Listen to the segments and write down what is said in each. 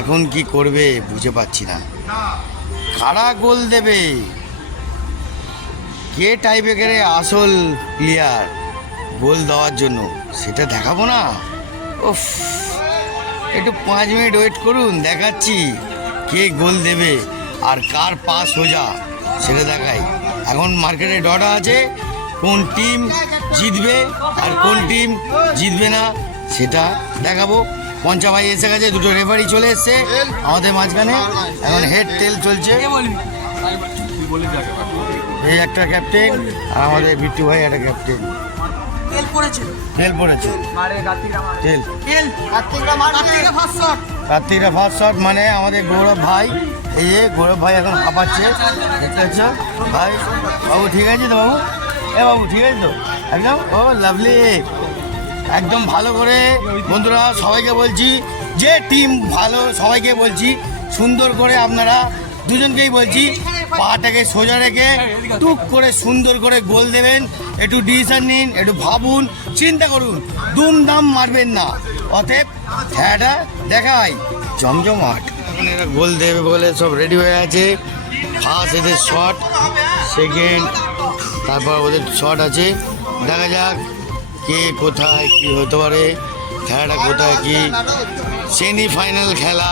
এখন কি করবে বুঝে পাচ্ছি না। কারা গোল দেবে, কে টাইব্রেকারে আসল প্লেয়ার গোল দেওয়ার জন্য সেটা দেখাবো না? উফ, একটু 5 মিনিট ওয়েট করুন, দেখাচ্ছি কে গোল দেবে আর কার পা সোজা সেটা দেখাই। এখন মার্কেটে ডটা আছে কোন টিম জিতবে আর কোন টিম জিতবে না সেটা দেখাবো। পঞ্চা ভাই এসে গেছে, দুটো রেফারি চলে এসছে আমাদের মাঝখানে। এখন হেড টেল চলছে। এই একটা ক্যাপ্টেন আর আমাদের বিট্টু ভাই একটা ক্যাপ্টেন। তেল পড়েছে কার্তিকরা ফার্স্ট শট মানে আমাদের গৌরব ভাই। এই যে গৌরব ভাই এখন হাঁপাচ্ছে, দেখতে পাচ্ছ ভাই। বাবু ঠিক আছে তো বাবু? বাবু ঠিক আছে তো একদম? ও লাভলি, একদম ভালো করে। বন্ধুরা সবাইকে বলছি, যে টিম ভালো সবাইকে বলছি সুন্দর করে, আপনারা দুজনকেই বলছি পাটাকে সোজা রেখে টুক করে সুন্দর করে গোল দেবেন। একটু ডিসিশন নিন, একটু ভাবুন, চিন্তা করুন, দুমদাম মারবেন না। অতএব খেলাটা দেখাই জমজমাট। এখন এরা গোল দেবে বলে সব রেডি হয়ে আছে। ফার্স্ট এদের শট, সেকেন্ড, তারপর ওদের শট আছে। দেখা যাক কে কোথায় কি হতে পারে, খেলাটা কোথায় কি। সেমিফাইনাল খেলা,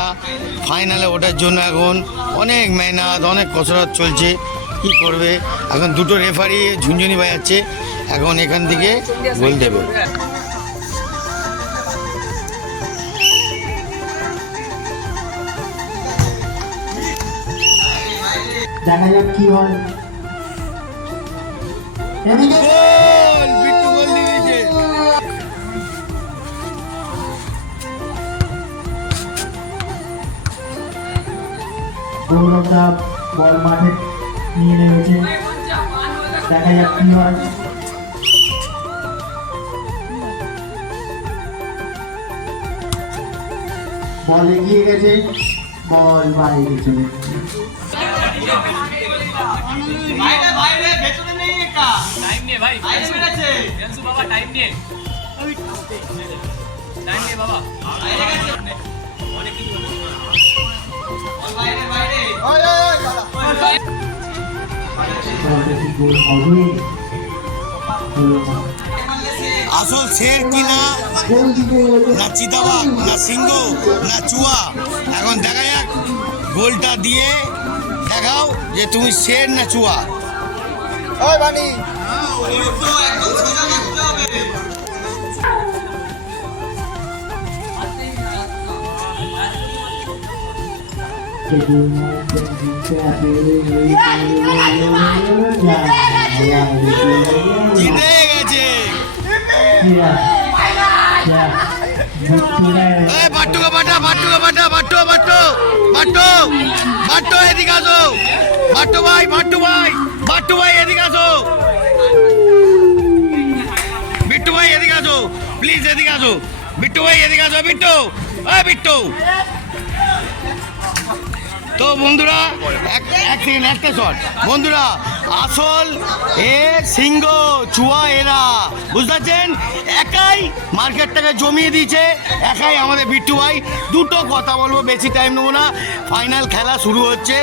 ফাইনালে ওঠার জন্য এখন অনেক মেহনত, অনেক কসরত চলছে। কি করবে এখন, দুটো রেফারি ঝুনঝুনি বাজাচ্ছে। এখন এখান থেকে গোল দেবে। দেখা যাক কি হয়। গোল, বিট্টু গোল দিয়ে দিয়েছে। গৌরবদা বল মাঠে নিয়ে নেমেছে, দেখা যাক কি হয়। বল এগিয়ে গেছে, বল বাইরে চলে গেছে। আসল শের কিনা না চিতাবাঘ না সিংহ না চুয়া, এখন দেখা যাক। গোলটা দিয়ে দেখাও যে তুমি শের না চুয়া। জিতে গেছে। বাট্টুকে বাটা, বাট্টুকে বাটা, বাট্টু বাট্টু বাট্টু বাট্টু এদিকে আসো। বাট্টু ভাই, বাট্টু ভাই, বাট্টু ভাই এদিকে আসো। বিট্টু ভাই এদিকে আসো, প্লিজ এদিকে আসো। বিট্টু ভাই এদিকে আসো। বিট্টু, বিট্টু। তো বন্ধুরা এক সেকেন্ড, একটা শট। বন্ধুরা আসল এ সিংহ চুয়া এরা, বুঝতে পারছেন? একাই মার্কেটটাকে জমিয়ে দিয়েছে, একাই আমাদের বিট্টু ভাই। দুটো কথা বলবো, বেশি টাইম নেবো না। ফাইনাল খেলা শুরু হচ্ছে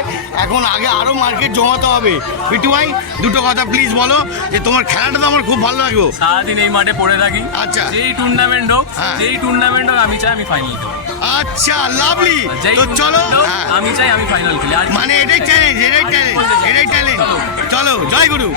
এখন, আগে আরও মার্কেট জমাতে হবে। বিট্টু ভাই দুটো কথা প্লিজ বলো, যে তোমার খেলাটা তো আমার খুব ভালো লাগলো। সারাদিন এই মাঠে পড়ে থাকি। আচ্ছা, যেই টুর্নামেন্ট হোক, আমি চাই আমি ফাইনাল খেলি। আচ্ছা লাভলি। তো চলো, আমি চাই আমি ফাইনাল খেলি। মানে এটাই চ্যালেঞ্জ, এটাই চ্যালেঞ্জ, এটাই চ্যালেঞ্জ। চলো, জয় গুরু।